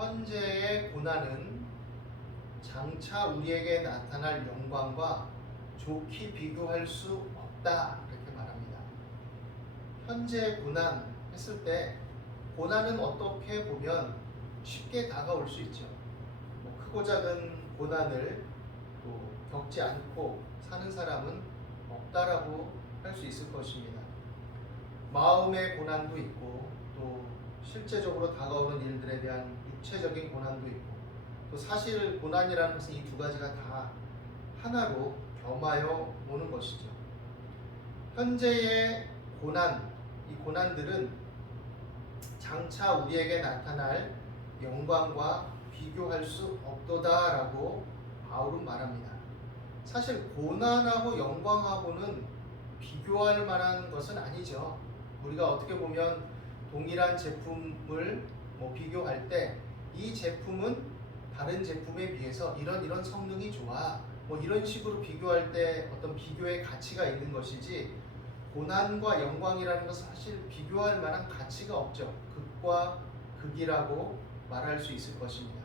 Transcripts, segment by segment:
현재의 고난은 장차 우리에게 나타날 영광과 좋게 비교할 수 없다, 이렇게 말합니다. 현재의 고난 했을 때 고난은 어떻게 보면 쉽게 다가올 수 있죠. 크고 작은 고난을 또 겪지 않고 사는 사람은 없다라고 할 수 있을 것입니다. 마음의 고난도 있고 또 실제적으로 다가오는 일들에 대한 육체적인 고난도 있고 또 사실 고난이라는 것은 이 두 가지가 다 하나로 겸하여 오는 것이죠. 현재의 고난, 이 고난들은 장차 우리에게 나타날 영광과 비교할 수 없도다라고 바울은 말합니다. 사실 고난하고 영광하고는 비교할 만한 것은 아니죠. 우리가 어떻게 보면 동일한 제품을 비교할 때 이 제품은 다른 제품에 비해서 이런 성능이 좋아, 이런 식으로 비교할 때 어떤 비교의 가치가 있는 것이지, 고난과 영광이라는 것은 사실 비교할 만한 가치가 없죠. 극과 극이라고 말할 수 있을 것입니다.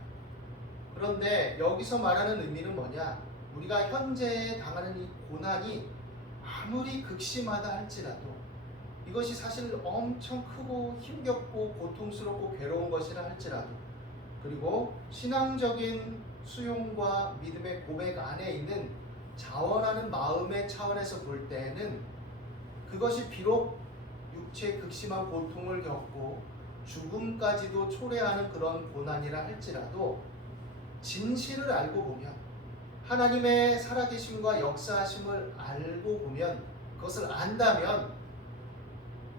그런데 여기서 말하는 의미는 뭐냐? 우리가 현재 당하는 이 고난이 아무리 극심하다 할지라도, 이것이 사실 엄청 크고 힘겹고 고통스럽고 괴로운 것이라 할지라도, 그리고 신앙적인 수용과 믿음의 고백 안에 있는 자원하는 마음의 차원에서 볼 때에는 그것이 비록 육체의 극심한 고통을 겪고 죽음까지도 초래하는 그런 고난이라 할지라도 진실을 알고 보면, 하나님의 살아계심과 역사하심을 알고 보면, 그것을 안다면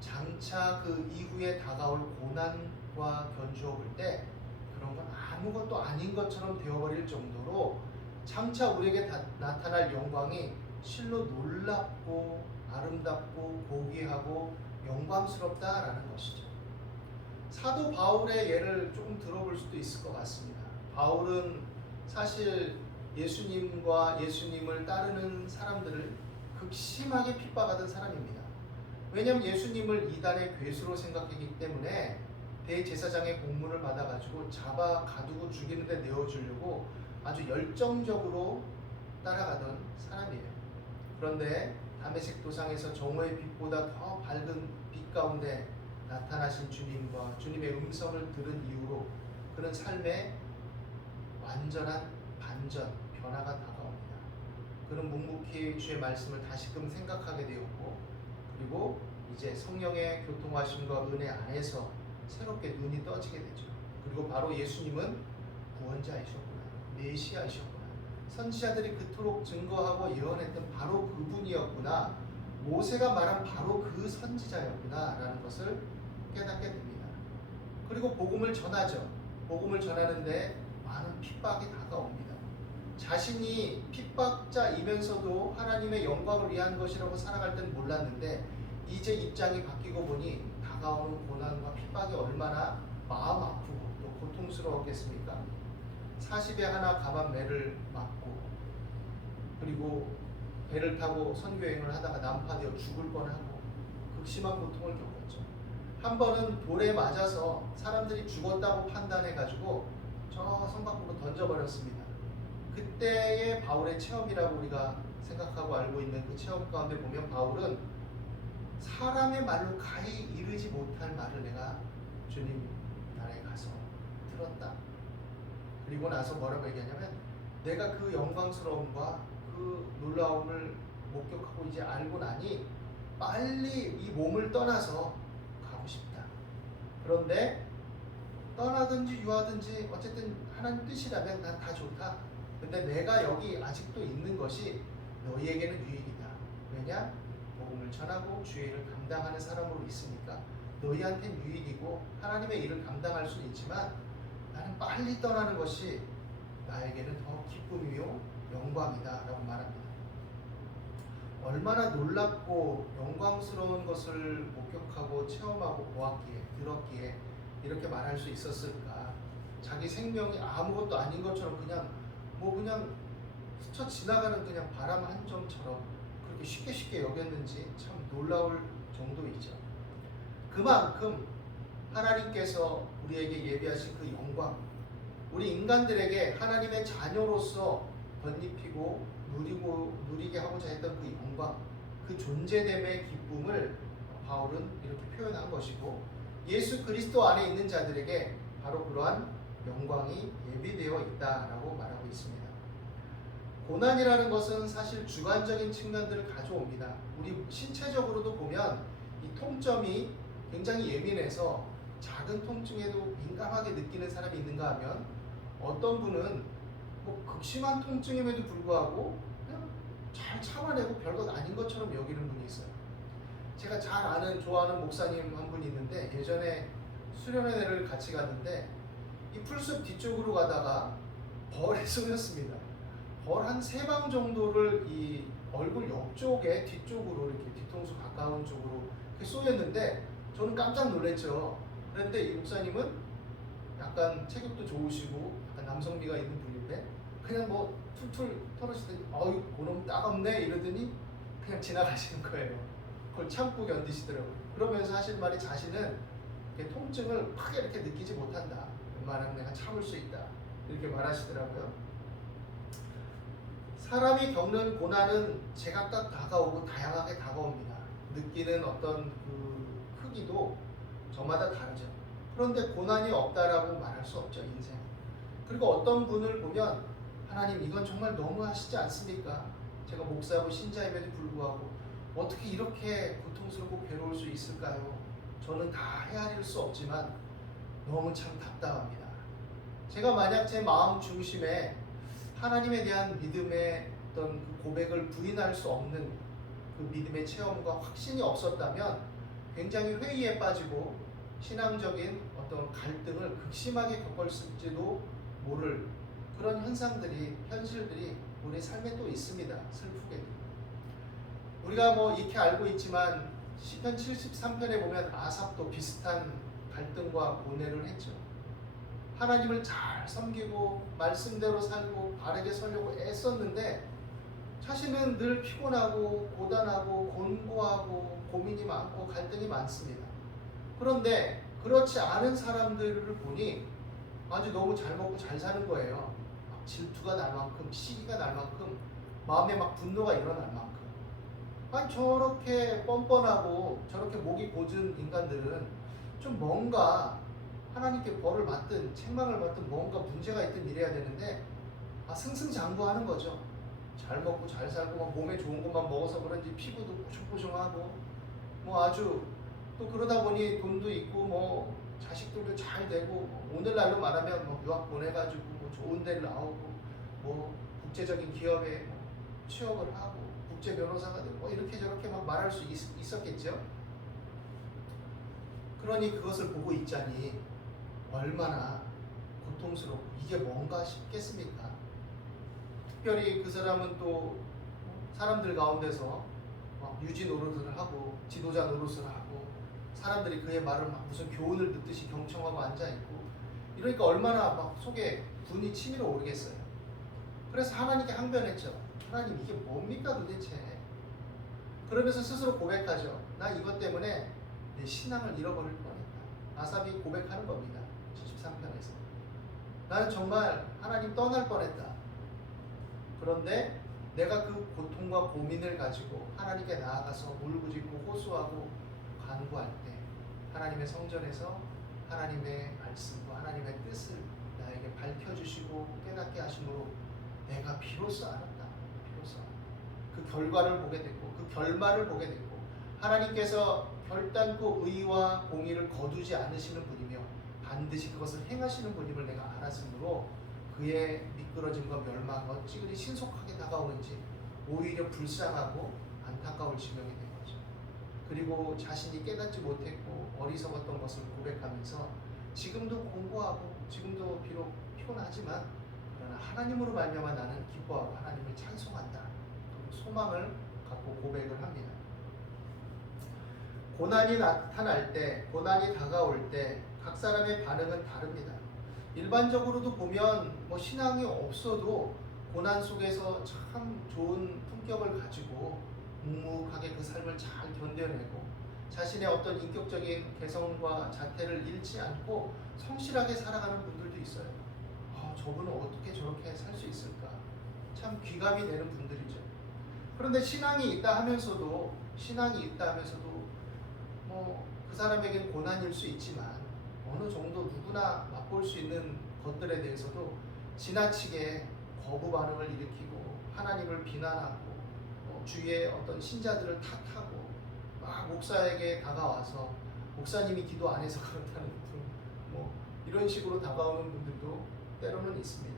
장차 그 이후에 다가올 고난과 견주어 볼 때 그런 건 아무것도 아닌 것처럼 되어버릴 정도로 장차 우리에게 나타날 영광이 실로 놀랍고 아름답고 고귀하고 영광스럽다라는 것이죠. 사도 바울의 예를 조금 들어볼 수도 있을 것 같습니다. 바울은 사실 예수님과 예수님을 따르는 사람들을 극심하게 핍박하던 사람입니다. 왜냐하면 예수님을 이단의 괴수로 생각했기 때문에 대제사장의 공문을 받아가지고 잡아 가두고 죽이는 데 내어주려고 아주 열정적으로 따라가던 사람이에요. 그런데 다메섹 도상에서 정오의 빛보다 더 밝은 빛 가운데 나타나신 주님과 주님의 음성을 들은 이후로 그는 삶에 완전한 반전, 변화가 다가옵니다. 그는 묵묵히 주의 말씀을 다시금 생각하게 되었고, 그리고 이제 성령의 교통하심과 은혜 안에서 새롭게 눈이 떠지게 되죠. 그리고 바로 예수님은 구원자이셨구나, 메시아이셨구나, 선지자들이 그토록 증거하고 예언했던 바로 그분이었구나, 모세가 말한 바로 그 선지자였구나 라는 것을 깨닫게 됩니다. 그리고 복음을 전하죠. 복음을 전하는데 많은 핍박이 다가옵니다. 자신이 핍박자이면서도 하나님의 영광을 위한 것이라고 살아갈 땐 몰랐는데 이제 입장이 바뀌고 보니 다가오는 고난과 핍박이 얼마나 마음 아프고 또 고통스러웠겠습니까? 40에 하나 감한 매를 맞고, 그리고 배를 타고 선교행을 하다가 난파되어 죽을 뻔하고 극심한 고통을 겪었죠. 한 번은 돌에 맞아서 사람들이 죽었다고 판단해가지고 저 성 밖으로 던져버렸습니다. 그때의 바울의 체험이라고 우리가 생각하고 알고 있는 그 체험 가운데 보면 바울은 사람의 말로 가히 이르지 못할 말을 내가 주님 나라에 가서 들었다. 그리고 나서 뭐라고 얘기하냐면, 내가 그 영광스러움과 그 놀라움을 목격하고 이제 알고 나니 빨리 이 몸을 떠나서 가고 싶다. 그런데 떠나든지 유하든지 어쨌든 하나님 뜻이라면 난 다 좋다. 근데 내가 여기 아직도 있는 것이 너희에게는 유익이다. 왜냐? 복음을 전하고 주의 일을 감당하는 사람으로 있으니까 너희한테는 유익이고 하나님의 일을 감당할 수는 있지만 나는 빨리 떠나는 것이 나에게는 더 기쁨이요 영광이다 라고 말합니다. 얼마나 놀랍고 영광스러운 것을 목격하고 체험하고 보았기에, 들었기에 이렇게 말할 수 있었을까? 자기 생명이 아무것도 아닌 것처럼 그냥 스쳐 지나가는 그냥 바람 한 점처럼 그렇게 쉽게 여겼는지 참 놀라울 정도이죠. 그만큼 하나님께서 우리에게 예비하신 그 영광, 우리 인간들에게 하나님의 자녀로서 덧입히고 누리게 하고자 했던 그 영광, 그 존재됨의 기쁨을 바울은 이렇게 표현한 것이고, 예수 그리스도 안에 있는 자들에게 바로 그러한 영광이 예비되어 있다라고 말하고 있습니다. 고난이라는 것은 사실 주관적인 측면들을 가져옵니다. 우리 신체적으로도 보면 이 통점이 굉장히 예민해서 작은 통증에도 민감하게 느끼는 사람이 있는가 하면, 어떤 분은 뭐 극심한 통증임에도 불구하고 그냥 잘 참아내고 별것 아닌 것처럼 여기는 분이 있어요. 제가 잘 아는, 좋아하는 목사님 한 분이 있는데, 예전에 수련회를 같이 갔는데 이 풀숲 뒤쪽으로 가다가 벌에 쏘였습니다. 벌 한 3방 정도를 이 얼굴 옆쪽에 뒤쪽으로, 이렇게 뒤통수 가까운 쪽으로 이렇게 쏘였는데, 저는 깜짝 놀랐죠. 그런데 이 목사님은 약간 체격도 좋으시고 약간 남성미가 있는 분인데, 그냥 뭐 툴툴 털으시더니 어이 그놈 따갑네 이러더니 그냥 지나가시는 거예요. 그걸 참고 견디시더라고요. 그러면서 하실 말이, 자신은 통증을 크게 이렇게 느끼지 못한다, 웬만하면 내가 참을 수 있다, 이렇게 말하시더라고요. 사람이 겪는 고난은 제각각 다가오고 다양하게 다가옵니다. 느끼는 어떤 그 크기도 저마다 다르죠. 그런데 고난이 없다라고 말할 수 없죠, 인생. 그리고 어떤 분을 보면, 하나님 이건 정말 너무하시지 않습니까? 제가 목사고 신자임에도 불구하고 어떻게 이렇게 고통스럽고 괴로울 수 있을까요? 저는 다 헤아릴 수 없지만 너무 참 답답합니다. 제가 만약 제 마음 중심에 하나님에 대한 믿음의 어떤 그 고백을 부인할 수 없는 그 믿음의 체험과 확신이 없었다면, 굉장히 회의에 빠지고 신앙적인 어떤 갈등을 극심하게 겪었을지도 모를 그런 현실들이 우리 삶에 또 있습니다. 슬프게도. 우리가 뭐 익히 알고 있지만 시편 73편에 보면 아삽도 비슷한 갈등과 고뇌를 했죠. 하나님을 잘 섬기고 말씀대로 살고 바르게 살려고 애썼는데, 자신은 늘 피곤하고 고단하고 곤고하고 고민이 많고 갈등이 많습니다. 그런데 그렇지 않은 사람들을 보니 아주 너무 잘 먹고 잘 사는 거예요. 막 질투가 날 만큼, 시기가 날 만큼, 마음에 막 분노가 일어날 만큼. 아니, 저렇게 뻔뻔하고 저렇게 목이 고든 인간들은 좀 뭔가 하나님께 벌을 받든 책망을 받든 뭔가 문제가 있든 이래야 되는데, 승승장구하는 거죠. 잘 먹고 잘 살고 막 몸에 좋은 것만 먹어서 그런지 피부도 뽀송뽀송하고, 뭐 아주 또 그러다 보니 돈도 있고 뭐 자식들도 잘 되고, 오늘날로 말하면 뭐 유학 보내가지고 뭐 좋은 데를 나오고, 뭐 국제적인 기업에 뭐 취업을 하고 국제 변호사가 되고, 뭐 이렇게 저렇게 막 말할 수 있었겠죠. 그러니 그것을 보고 있자니 얼마나 고통스럽고 이게 뭔가 싶겠습니까? 특별히 그 사람은 또 사람들 가운데서 막 유지 노릇을 하고 지도자 노릇을 하고, 사람들이 그의 말을 막 무슨 교훈을 듣듯이 경청하고 앉아있고, 이러니까 얼마나 막 속에 분이 치밀어 오르겠어요. 그래서 하나님께 항변했죠. 하나님 이게 뭡니까 도대체? 그러면서 스스로 고백하죠. 나 이것 때문에 내 신앙을 잃어버릴 뻔했다. 아삽이 고백하는 겁니다. 73편에서. 나는 정말 하나님 떠날 뻔했다. 그런데 내가 그 고통과 고민을 가지고 하나님께 나아가서 울부짖고 호소하고 간구할 때, 하나님의 성전에서 하나님의 말씀과 하나님의 뜻을 나에게 밝혀주시고 깨닫게 하심으로 내가 비로소 알았다. 비로소 그 결과를 보게 됐고, 그 결말을 보게 됐고, 하나님께서 결단코 의와 공의를 거두지 않으시는 분이며 반드시 그것을 행하시는 분임을 내가 알았으므로, 그의 미끄러짐과 멸망과 찌그리 신속하게 다가오는지 오히려 불쌍하고 안타까울 지경이 된 거죠. 그리고 자신이 깨닫지 못했고 어리석었던 것을 고백하면서, 지금도 공고하고 지금도 비록 피곤하지만 그러나 하나님으로 말미암아 나는 기뻐하고 하나님을 찬송한다, 소망을 갖고 고백을 합니다. 고난이 나타날 때, 고난이 다가올 때 각 사람의 반응은 다릅니다. 일반적으로도 보면 뭐 신앙이 없어도 고난 속에서 참 좋은 품격을 가지고 묵묵하게 그 삶을 잘 견뎌내고, 자신의 어떤 인격적인 개성과 자태를 잃지 않고 성실하게 살아가는 분들도 있어요. 저분은 어떻게 저렇게 살 수 있을까? 참 귀감이 되는 분들이죠. 그런데 신앙이 있다 하면서도 뭐 그 사람에겐 고난일 수 있지만 어느 정도 누구나 맛볼 수 있는 것들에 대해서도 지나치게 거부 반응을 일으키고 하나님을 비난하고 주위의 어떤 신자들을 탓하고 막 목사에게 다가와서 목사님이 기도 안 해서 그렇다는 등 뭐 이런 식으로 다가오는 분들도 때로는 있습니다.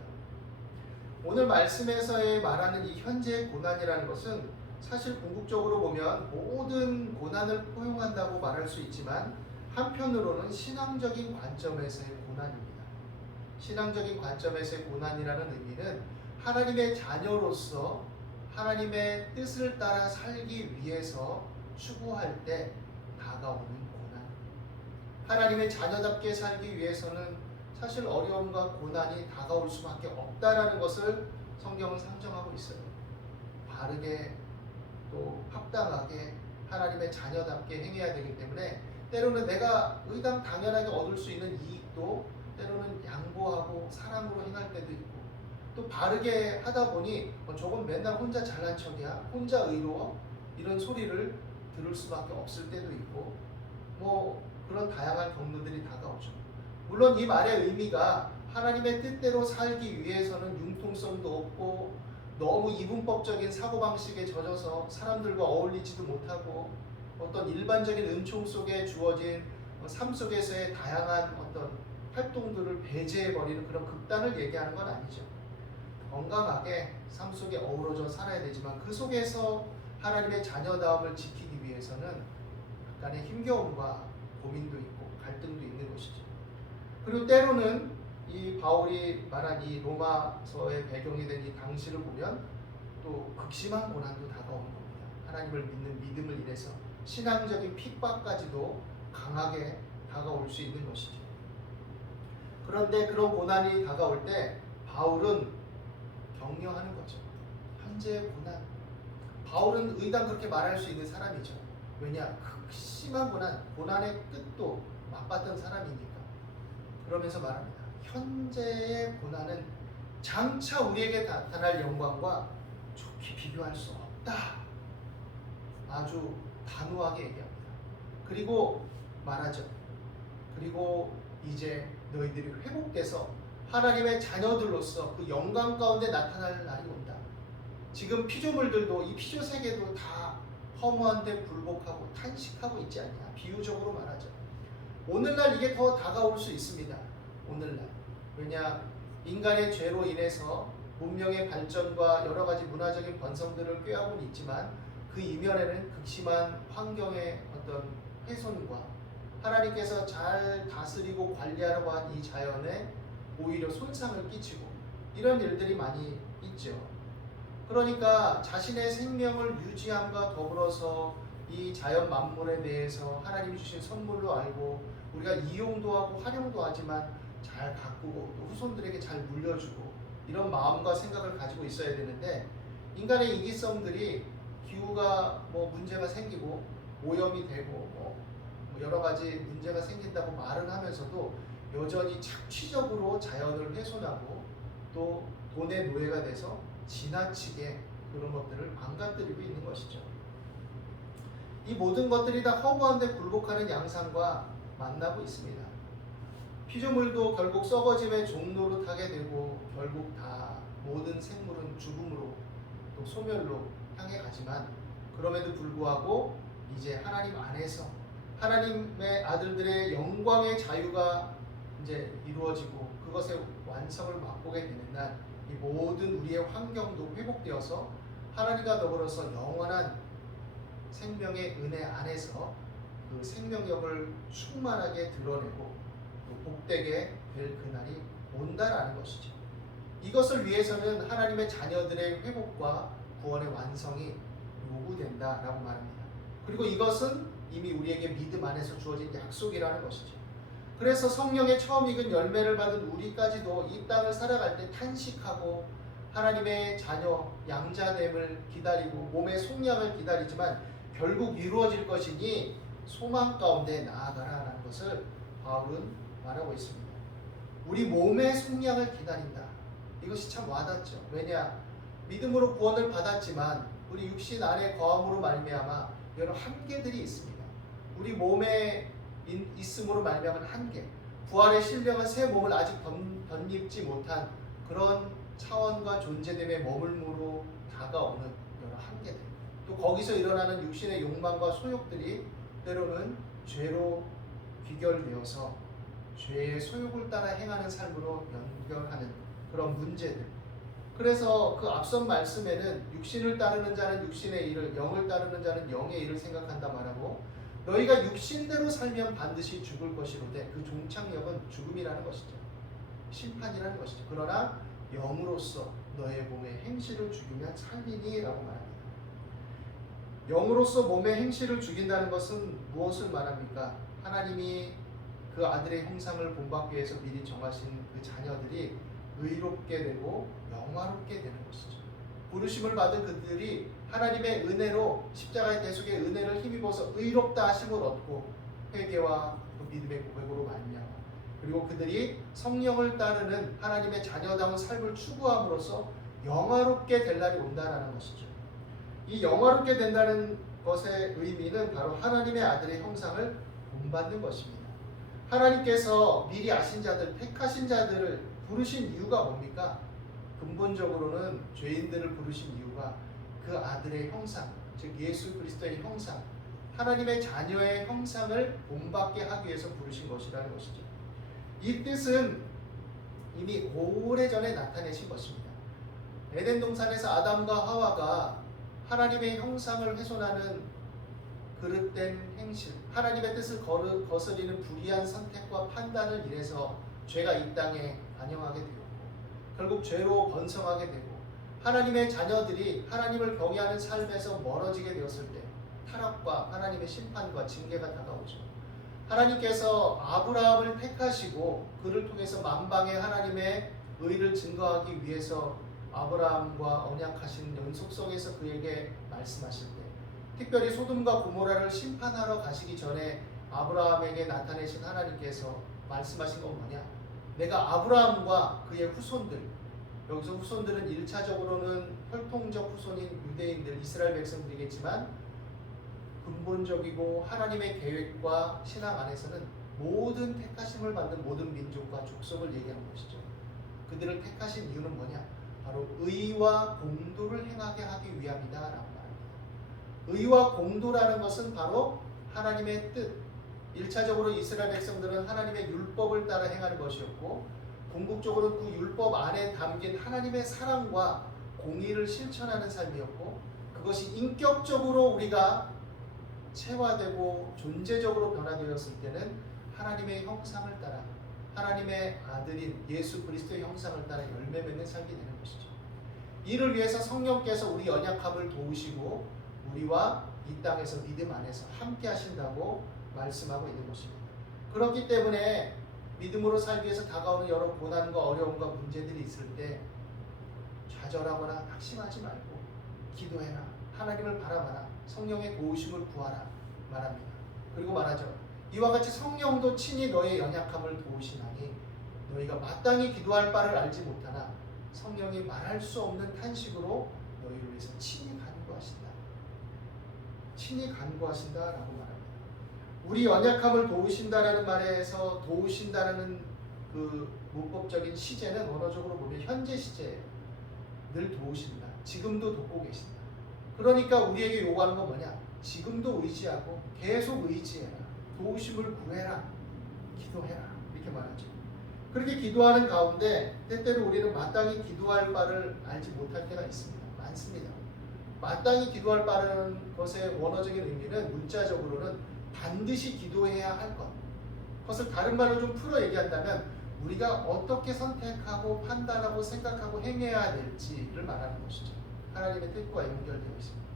오늘 말씀에서의 말하는 이 현재의 고난이라는 것은 사실 궁극적으로 보면 모든 고난을 포용한다고 말할 수 있지만 한편으로는 신앙적인 관점에서의 고난입니다. 신앙적인 관점에서의 고난이라는 의미는 하나님의 자녀로서 하나님의 뜻을 따라 살기 위해서 추구할 때 다가오는 고난. 하나님의 자녀답게 살기 위해서는 사실 어려움과 고난이 다가올 수밖에 없다라는 것을 성경은 상정하고 있어요. 바르게 또 합당하게 하나님의 자녀답게 행해야 되기 때문에 때로는 내가 의당 당연하게 얻을 수 있는 이익도 때로는 양보하고 사랑으로 행할 때도 있고, 또 바르게 하다 보니 저건 맨날 혼자 잘난 척이야, 혼자 의로워, 이런 소리를 들을 수밖에 없을 때도 있고, 뭐 그런 다양한 경로들이 다가오죠. 물론 이 말의 의미가 하나님의 뜻대로 살기 위해서는 융통성도 없고 너무 이분법적인 사고방식에 젖어서 사람들과 어울리지도 못하고 어떤 일반적인 은총 속에 주어진 삶 속에서의 다양한 어떤 활동들을 배제해버리는 그런 극단을 얘기하는 건 아니죠. 건강하게 삶 속에 어우러져 살아야 되지만 그 속에서 하나님의 자녀다움을 지키기 위해서는 약간의 힘겨움과 고민도 있고 갈등도 있는 것이죠. 그리고 때로는 이 바울이 말한 이 로마서의 배경이 된 이 당시를 보면 또 극심한 고난도 다가오는 겁니다. 하나님을 믿는 믿음을 인해서 신앙적인 핍박까지도 강하게 다가올 수 있는 것이죠. 그런데 그런 고난이 다가올 때 바울은 격려하는 거죠. 현재의 고난. 바울은 의당 그렇게 말할 수 있는 사람이죠. 왜냐? 극심한 고난의 끝도 맛봤던 사람이니까. 그러면서 말합니다. 현재의 고난은 장차 우리에게 나타날 영광과 좋게 비교할 수 없다. 아주 단호하게 얘기합니다. 그리고 말하죠. 그리고 이제 너희들이 회복돼서 하나님의 자녀들로서 그 영광 가운데 나타날 날이 온다. 지금 피조물들도 이 피조 세계도 다 허무한데 굴복하고 탄식하고 있지 않냐. 비유적으로 말하죠. 오늘날 이게 더 다가올 수 있습니다. 오늘날. 왜냐? 인간의 죄로 인해서 문명의 발전과 여러 가지 문화적인 번성들을 꾀하고는 있지만 그 이면에는 극심한 환경의 어떤 훼손과 하나님께서 잘 다스리고 관리하려고 한 이 자연에 오히려 손상을 끼치고 이런 일들이 많이 있죠. 그러니까 자신의 생명을 유지함과 더불어서 이 자연 만물에 대해서 하나님이 주신 선물로 알고 우리가 이용도 하고 활용도 하지만 잘 가꾸고 또 후손들에게 잘 물려주고 이런 마음과 생각을 가지고 있어야 되는데, 인간의 이기성들이 기후가 뭐 문제가 생기고 오염이 되고 뭐 여러 가지 문제가 생긴다고 말은 하면서도 여전히 착취적으로 자연을 훼손하고 또 돈의 노예가 돼서 지나치게 그런 것들을 망가뜨리고 있는 것이죠. 이 모든 것들이 다 허무한데 굴복하는 양상과 만나고 있습니다. 피조물도 결국 썩어짐의 종로로 타게 되고 결국 다 모든 생물은 죽음으로 또 소멸로 향해 가지만, 그럼에도 불구하고 이제 하나님 안에서 하나님의 아들들의 영광의 자유가 이제 이루어지고 그것의 완성을 맛보게 되는 날, 이 모든 우리의 환경도 회복되어서 하나님과 더불어서 영원한 생명의 은혜 안에서 그 생명력을 충만하게 드러내고 또 복되게 될 그날이 온다라는 것이죠. 이것을 위해서는 하나님의 자녀들의 회복과 구원의 완성이 요구된다라고 말합니다. 그리고 이것은 이미 우리에게 믿음 안에서 주어진 약속이라는 것이죠. 그래서 성령의 처음 익은 열매를 받은 우리까지도 이 땅을 살아갈 때 탄식하고 하나님의 자녀, 양자됨을 기다리고 몸의 속량을 기다리지만 결국 이루어질 것이니 소망 가운데 나아가라라는 것을 바울은 말하고 있습니다. 우리 몸의 속량을 기다린다. 이것이 참 와닿죠. 왜냐? 믿음으로 구원을 받았지만 우리 육신 안에 거함으로 말미암아 여러 한계들이 있습니다. 우리 몸에 있음으로 말미암은 한계, 부활의 신령한 새 몸을 아직 덧입지 못한 그런 차원과 존재됨의 머물므로 다가오는 여러 한계들, 또 거기서 일어나는 육신의 욕망과 소욕들이 때로는 죄로 귀결되어서 죄의 소욕을 따라 행하는 삶으로 연결하는 그런 문제들. 그래서 그 앞선 말씀에는 육신을 따르는 자는 육신의 일을, 영을 따르는 자는 영의 일을 생각한다 말하고, 너희가 육신대로 살면 반드시 죽을 것이로되 그 종착역은 죽음이라는 것이죠. 심판이라는 것이죠. 그러나 영으로서 너의 몸의 행실을 죽이면 살리니 라고 말합니다. 영으로서 몸의 행실을 죽인다는 것은 무엇을 말합니까? 하나님이 그 아들의 형상을 본받기 위해서 미리 정하신 그 자녀들이 의롭게 되고 영화롭게 되는 것이죠. 부르심을 받은 그들이 하나님의 은혜로 십자가의 대속의 은혜를 힘입어서 의롭다 하심을 얻고 회개와 그 믿음의 고백으로 말미암아, 그리고 그들이 성령을 따르는 하나님의 자녀다운 삶을 추구함으로써 영화롭게 될 날이 온다라는 것이죠. 이 영화롭게 된다는 것의 의미는 바로 하나님의 아들의 형상을 본받는 것입니다. 하나님께서 미리 아신 자들, 택하신 자들을 부르신 이유가 뭡니까? 근본적으로는 죄인들을 부르신 이유가 그 아들의 형상, 즉 예수 그리스도의 형상, 하나님의 자녀의 형상을 본받게 하기 위해서 부르신 것이라는 것이죠. 이 뜻은 이미 오래전에 나타내신 것입니다. 에덴 동산에서 아담과 하와가 하나님의 형상을 훼손하는 그릇된 행실, 하나님의 뜻을 거스리는 불의한 선택과 판단을 인해서 죄가 이 땅에 반영하게 되었고, 결국 죄로 번성하게 되고, 하나님의 자녀들이 하나님을 경외하는 삶에서 멀어지게 되었을 때 타락과 하나님의 심판과 징계가 다가오죠. 하나님께서 아브라함을 택하시고 그를 통해서 만방의 하나님의 의를 증거하기 위해서 아브라함과 언약하신 연속성에서 그에게 말씀하실 때, 특별히 소돔과 고모라를 심판하러 가시기 전에 아브라함에게 나타내신 하나님께서 말씀하신 건 뭐냐? 내가 아브라함과 그의 후손들, 여기서 후손들은 1차적으로는 혈통적 후손인 유대인들, 이스라엘 백성들이겠지만 근본적이고 하나님의 계획과 신앙 안에서는 모든 택하심을 받는 모든 민족과 족속을 얘기하는 것이죠. 그들을 택하신 이유는 뭐냐? 바로 의와 공도를 행하게 하기 위함이다 라고 말합니다. 의와 공도라는 것은 바로 하나님의 뜻, 1차적으로 이스라엘 백성들은 하나님의 율법을 따라 행하는 것이었고, 궁극적으로 그 율법 안에 담긴 하나님의 사랑과 공의를 실천하는 삶이었고, 그것이 인격적으로 우리가 체화되고 존재적으로 변화되었을 때는 하나님의 형상을 따라, 하나님의 아들인 예수 그리스도의 형상을 따라 열매 맺는 삶이 되는 것이죠. 이를 위해서 성령께서 우리 연약함을 도우시고 우리와 이 땅에서 믿음 안에서 함께 하신다고 말씀하고 있는 것입니다. 그렇기 때문에 믿음으로 살기 위해서 다가오는 여러 고난과 어려움과 문제들이 있을 때 좌절하거나 낙심하지 말고 기도해라, 하나님을 바라봐라, 성령의 도우심을 구하라 말합니다. 그리고 말하죠. 이와 같이 성령도 친히 너의 연약함을 도우시나니 너희가 마땅히 기도할 바를 알지 못하나 성령이 말할 수 없는 탄식으로 너희를 위해서 친히 간구하신다. 친히 간구하신다라고 말합니다. 우리 연약함을 도우신다라는 말에서 도우신다라는 그 문법적인 시제는 언어적으로 보면 현재 시제예요. 늘 도우신다. 지금도 돕고 계신다. 그러니까 우리에게 요구하는 건 뭐냐? 지금도 의지하고 계속 의지해라. 도우심을 구해라. 기도해라. 이렇게 말하죠. 그렇게 기도하는 가운데 때때로 우리는 마땅히 기도할 바를 알지 못할 때가 있습니다. 많습니다. 마땅히 기도할 바라는 것의 원어적인 의미는 문자적으로는 반드시 기도해야 할 것. 그것을 다른 말로 좀 풀어 얘기한다면 우리가 어떻게 선택하고 판단하고 생각하고 행해야 될지를 말하는 것이죠. 하나님의 뜻과 연결되어 있습니다.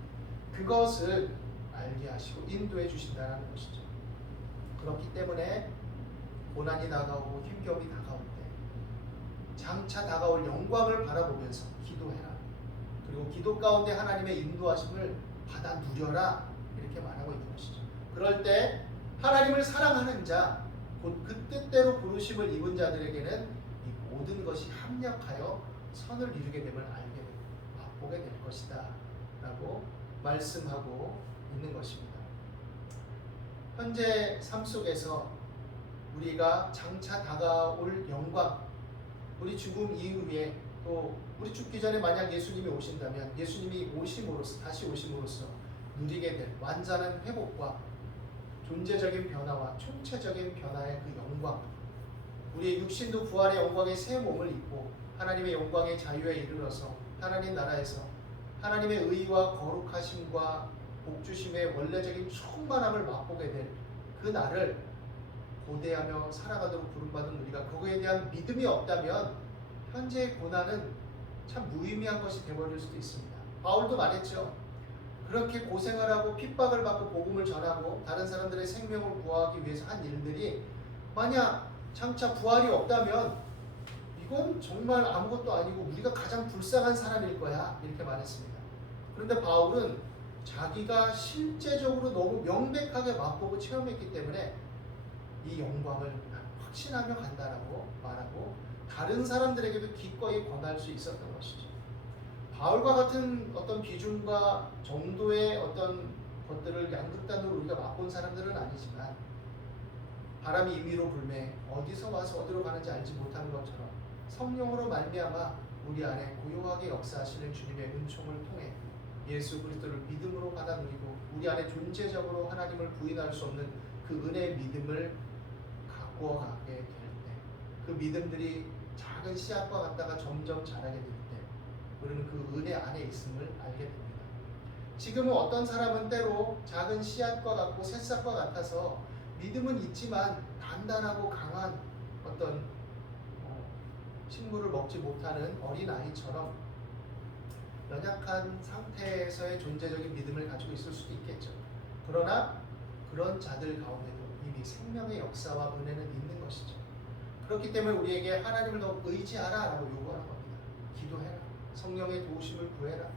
그것을 알게 하시고 인도해 주신다는 것이죠. 그렇기 때문에 고난이 다가오고 힘겨움이 다가올 때 장차 다가올 영광을 바라보면서 기도해라. 그리고 기도 가운데 하나님의 인도하심을 받아 누려라. 이렇게 말하고 있는 것이죠. 그럴 때 하나님을 사랑하는 자, 곧 그 뜻대로 부르심을 입은 자들에게는 이 모든 것이 합력하여 선을 이루게 됨을 알게 되고 맛보게 될 것이다 라고 말씀하고 있는 것입니다. 현재 삶 속에서 우리가 장차 다가올 영광, 우리 죽음 이후에 또 우리 죽기 전에 만약 예수님이 오신다면 예수님이 다시 오심으로써 누리게 될 완전한 회복과 존재적인 변화와 총체적인 변화의 그 영광, 우리의 육신도 부활의 영광의 새 몸을 입고 하나님의 영광의 자유에 이르러서 하나님 나라에서 하나님의 의와 거룩하심과 복주심의 원래적인 충만함을 맛보게 될 그 날을 고대하며 살아가도록 부름받은 우리가 그거에 대한 믿음이 없다면 현재의 고난은 참 무의미한 것이 되어버릴 수도 있습니다. 바울도 말했죠. 그렇게 고생을 하고 핍박을 받고 복음을 전하고 다른 사람들의 생명을 구하기 위해서 한 일들이 만약 장차 부활이 없다면 이건 정말 아무것도 아니고 우리가 가장 불쌍한 사람일 거야 이렇게 말했습니다. 그런데 바울은 자기가 실제적으로 너무 명백하게 맛보고 체험했기 때문에 이 영광을 확신하며 간다라고 말하고 다른 사람들에게도 기꺼이 권할 수 있었던 것이죠. 바울과 같은 어떤 비중과 정도의 어떤 것들을 양극단으로 우리가 맛본 사람들은 아니지만 바람이 임의로 불매 어디서 와서 어디로 가는지 알지 못하는 것처럼 성령으로 말미암아 우리 안에 고요하게 역사하시는 주님의 은총을 통해 예수 그리스도를 믿음으로 받아 누리고 우리 안에 존재적으로 하나님을 부인할 수 없는 그 은혜의 믿음을 갖고 가게 될 때 그 믿음들이 작은 씨앗과 같다가 점점 자라게 될 때 우리는 그 은혜 안에 있음을 알게 됩니다. 지금은 어떤 사람은 때로 작은 씨앗과 같고 새싹과 같아서 믿음은 있지만 단단하고 강한 어떤 식물을 먹지 못하는 어린아이처럼 연약한 상태에서의 존재적인 믿음을 가지고 있을 수도 있겠죠. 그러나 그런 자들 가운데도 이미 생명의 역사와 은혜는 있는 것이죠. 그렇기 때문에 우리에게 하나님을 더 의지하라 라고 요구하는 겁니다. 기도해라. 성령의 도우심을 구해라.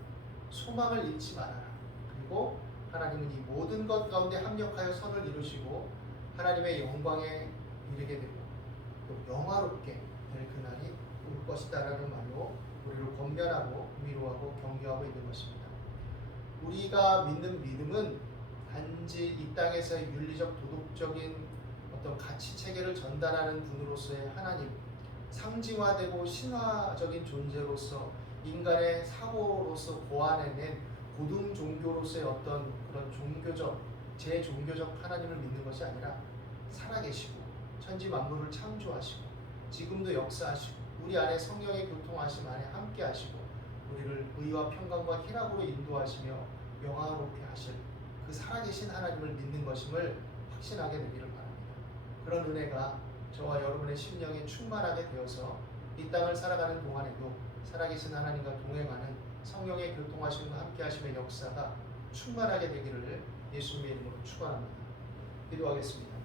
소망을 잃지 말아라. 그리고 하나님은 이 모든 것 가운데 합력하여 선을 이루시고 하나님의 영광에 이르게 되고 또 영화롭게 될 그날이 올 것이다 라는 말로 우리를 권면하고 위로하고 격려하고 있는 것입니다. 우리가 믿는 믿음은 단지 이 땅에서의 윤리적 도덕적인 어떤 가치 체계를 전달하는 분으로서의 하나님, 상징화되고 신화적인 존재로서 인간의 사고로서 고안해낸 고등 종교로서의 어떤 그런 종교적 제종교적 하나님을 믿는 것이 아니라 살아계시고 천지 만물을 창조하시고 지금도 역사하시고 우리 안에 성령의 교통하심 안에 함께 하시고 우리를 의와 평강과 희락으로 인도하시며 영화롭게 하실 그 살아계신 하나님을 믿는 것임을 확신하게 되기를 바랍니다. 그런 은혜가 저와 여러분의 심령에 충만하게 되어서 이 땅을 살아가는 동안에도 살아계신 하나님과 동행하는 성령의 교통하심과 함께 하심의 역사가 충만하게 되기를 예수님의 이름으로 축원합니다. 기도하겠습니다.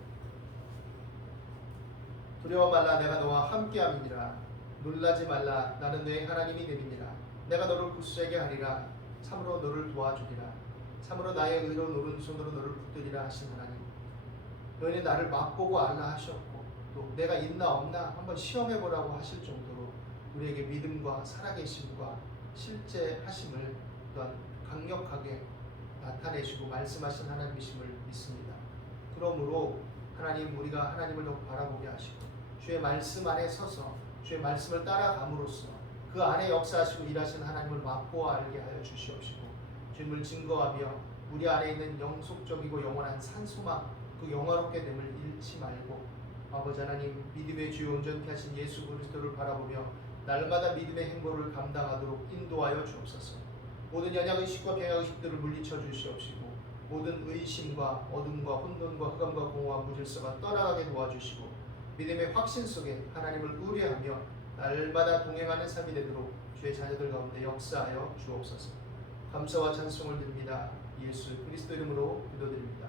두려워 말라 내가 너와 함께함이니라. 놀라지 말라 나는 너의 하나님이 됨이니라. 내가 너를 굳세게 하리라. 참으로 너를 도와주리라. 참으로 나의 의로운 오른손으로 너를 붙들리라 하신 하나님, 너희는 나를 맛보고 알라 하셨고 또 내가 있나 없나 한번 시험해보라고 하실 정도로 우리에게 믿음과 살아계심과 실제 하심을 또한 강력하게 나타내시고 말씀하신 하나님이심을 믿습니다. 그러므로 하나님, 우리가 하나님을 더 바라보게 하시고 주의 말씀 안에 서서 주의 말씀을 따라감으로써 그 안에 역사하시고 일하신 하나님을 맛보아 알게 하여 주시옵시고 주님을 증거하며 우리 안에 있는 영속적이고 영원한 산소망 그 영화롭게 됨을 잃지 말고 아버지 하나님, 믿음의 주요 온전케 하신 예수 그리스도를 바라보며 날마다 믿음의 행보를 감당하도록 인도하여 주옵소서. 모든 연약의식과 병약의식들을 물리쳐 주시옵시고 모든 의심과 어둠과 혼돈과 흑암과 공허와 무질서가 떠나가게 도와주시고 믿음의 확신 속에 하나님을 의뢰하며 날마다 동행하는 삶이 되도록 주의 자녀들 가운데 역사하여 주옵소서. 감사와 찬송을 드립니다. 예수 그리스도 이름으로 기도드립니다.